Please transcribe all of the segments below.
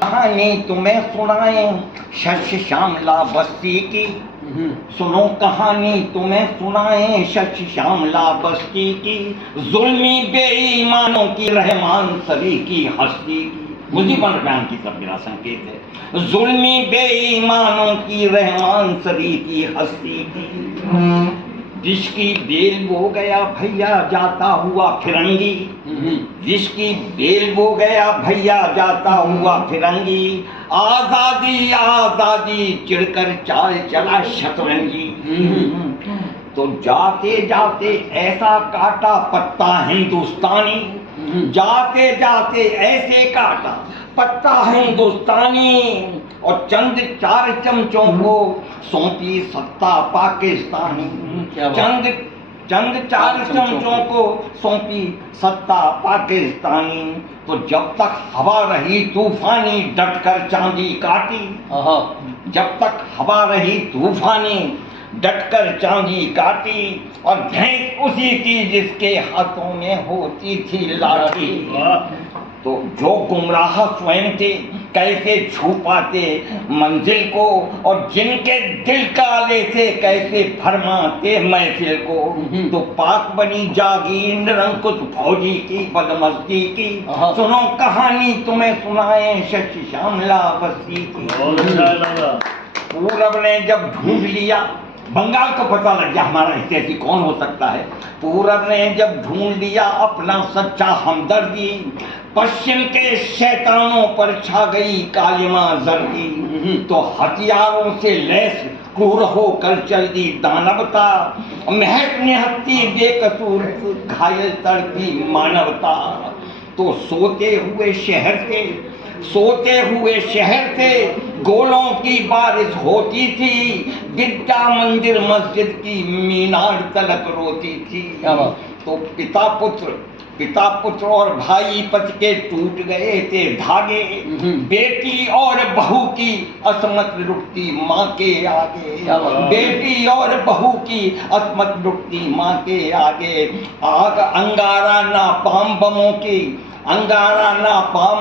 कहानी तुम्हें सुनाए शशि श्यामला बस्ती की। सुनो कहानी तुम्हें सुनाए शशि श्यामला बस्ती की। जुल्मी बेईमानों की रहमान सरी की हस्ती की। मुजीबन बयान की सब मेरा संकेत है। जुल्मी बेईमानों की रहमान सरी की हस्ती की। जिसकी बेल बो गया भैया जाता हुआ फिरंगी। जिसकी बेल बो गया भैया जाता हुआ फिरंगी। आजादी आजादी चिढ़कर चाल चला शतरंजी। तो जाते जाते ऐसा काटा पत्ता हिंदुस्तानी। जाते जाते ऐसे काटा पत्ता हिंदुस्तानी। और चंद चार चमचों को सौंपी सत्ता पाकिस्तानी। चंद चार चमचों को सौंपी सत्ता पाकिस्तानी। तो जब तक हवा रही तूफानी डटकर चांदी काटी। जब तक हवा रही तूफानी डटकर चांदी काटी। और भैंस उसी की जिसके हाथों में होती थी लाठी। तो जो गुमराह स्वयं थे कैसे छू पाते मंजिल को। और जिनके दिल काले थे कैसे फरमाते महफिल को। तो पाक बनी जागी निरंकुश फौजी की बदमस्ती की। सुनो कहानी तुम्हें सुनाए शशि श्यामला बस्ती की। पूरब ने जब ढूंढ लिया बंगाल को पता लग गया हमारा हितैषी कौन हो सकता है। पूरब ने जब ढूंढ लिया अपना सच्चा हमदर्दी। पश्चिम के शैतानों पर छा गई कालिमा जर्दी। तो हथियारों से लैस क्रूर होकर चल दी दानवता। महक निहत्ती बेकसूर घायल तड़पी मानवता। तो सोते हुए शहर से गोलों की बारिश होती थी। गिद्दा मंदिर मस्जिद की मीनार तलक रोती थी। तो पिता पुत्र और भाई पति के टूट गए थे धागे। बेटी और बहू की असमत रुकती माँ के आगे। बेटी और बहू की असमत रुकती माँ के आगे। आग अंगारा ना पाम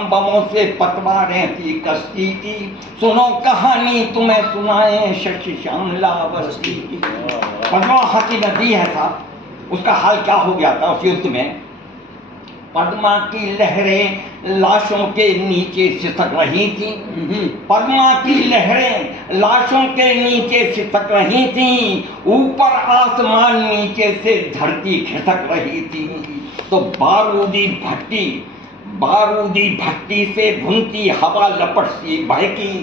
बमों से पतवारें थी कश्ती की। सुनो कहानी तुम्हें सुनाए शशि श्यामला बस्ती की। पद्मा की नदी है साहब, उसका हाल क्या हो गया था उस युद्ध में। पद्मा की लहरें लाशों के नीचे सिसक रही थी। पद्मा की लहरें लाशों के नीचे सिसक रही थी। ऊपर आसमान नीचे से धरती खिसक रही थी। तो बारूदी भट्टी से भुनती हवा लपट सी बहकी।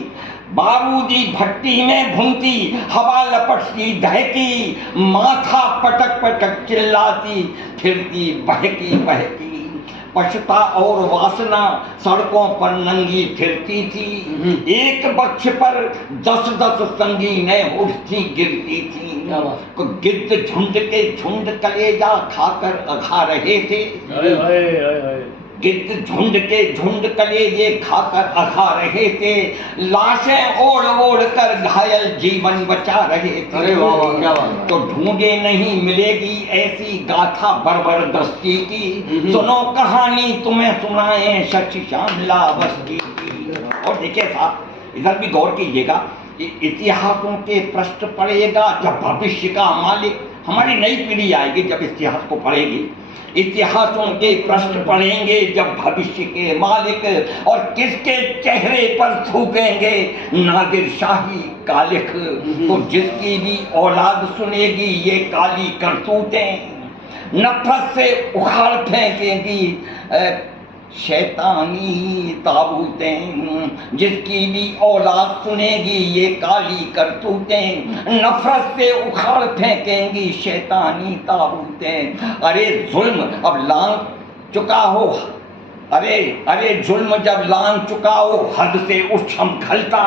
बारूदी भट्टी में भुनती हवा लपट सी दहकी। माथा पटक पटक चिल्लाती फिरती बहकी। पछता और वासना सड़कों पर नंगी फिरती थी। एक वृक्ष पर 10-10 संगीनें उठती गिरती थी। गिद्ध झुंड के झुंड कलेजा खाकर अघा रहे थे। गिद्ध झुंड के झुंड कलेजे खाकर अघा रहे थे। लाशें ओढ़ कर घायल जीवन बचा रहे थे। तो ढूंढे नहीं मिलेगी ऐसी गाथा बर्बरदस्ती की। सुनो कहानी तुम्हें सुनाए शशि श्यामला बस्ती की। और देखिए साहब इधर भी गौर कीजिएगा कि इतिहासों के प्रश्न पड़ेगा जब भविष्य का मालिक। हमारी नई पीढ़ी आएगी जब इतिहास को पढ़ेगी। इतिहासों के प्रश्न पढ़ेंगे जब भविष्य के मालिक। और किसके चेहरे पर थूकेंगे नादिर शाही कालिख। तो जिसकी भी औलाद सुनेगी ये काली करतूतें। नफरत से उखाड़ फेंकेगी शैतानी ताबूतें। जिसकी भी औलाद सुनेगी ये काली करतूतें। नफरत से उखाड़ फेंकेंगी शैतानी ताबूतें। अरे जुल्म अब लांग चुका हो। अरे जुल्म जब लांग चुका हो हद से उछम खलता।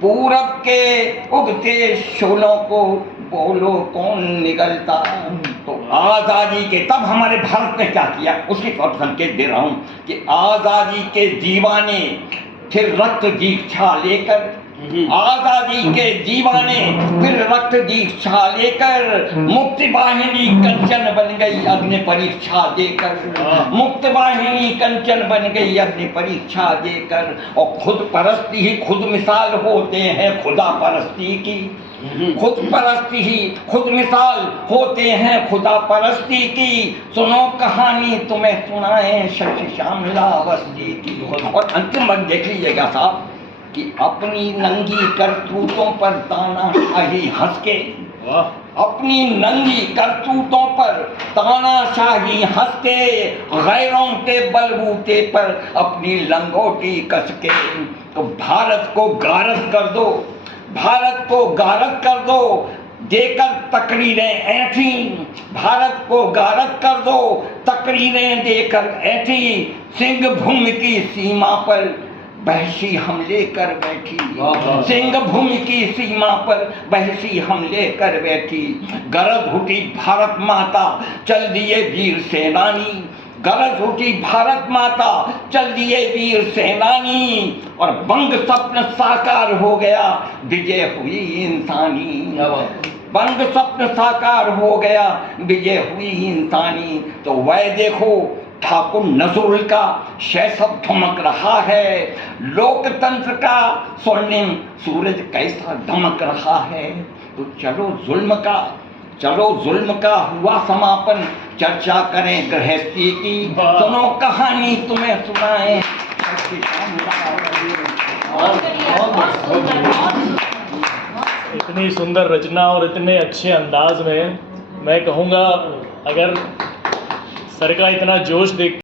पूरब के उगते शोलों को बोलो कौन निगलता। तो आजादी के तब हमारे भारत ने क्या किया उसकी तरफ संकेत दे रहा हूं कि आजादी के दीवाने फिर रक्त दीक्षा लेकर आजादी के दीवाने फिर रक्त दीक्षा लेकर, मुक्ति वाहिनी कंचन बन गई अग्नि परीक्षा देकर, मुक्त वाहिनी कंचन बन गई अग्नि परीक्षा देकर। और खुद परस्ती ही खुद मिसाल होते हैं खुदा परस्ती की, खुद परस्ती ही खुद मिसाल होते हैं खुदा परस्ती की। सुनो कहानी तुम्हें सुनाए शशि श्यामला बस्ती की। और अंतिम वक्त देख लीजिएगा साहब कि अपनी नंगी करतूतों पर तानाशाही हंस के, अपनी नंगी करतूतों पर तानाशाही हंस के, गैरों के बलबूते पर अपनी लंगोटी कस के। तो भारत को गारद कर दो, भारत को गारद कर दो, देकर तकरीरें ऐठी, भारत को गारद कर दो, तकरीरें देकर ऐठी। सिंह भूमि की सीमा पर वहशी हमले कर बैठी, सिंह भूमि की सीमा पर वहशी हमले कर बैठी। गरज उठी भारत माता चल दिए वीर सेनानी, गरज उठी भारत माता चल दिए वीर सेनानी। और बंग स्वप्न साकार हो गया विजय हुई इंसानी, बंग स्वप्न साकार हो गया विजय हुई इंसानी। तो वह देखो ठाकुर नजरुल का शैशव धमक रहा है, लोकतंत्र का स्वर्णिम सूरज कैसा दमक रहा है। तो चलो जुल्म का हुआ समापन, चर्चा करें गृहस्थी की। सुनो कहानी तुम्हें सुनाए इतनी सुंदर रचना और इतने अच्छे अंदाज में मैं कहूँगा अगर सर का इतना जोश देख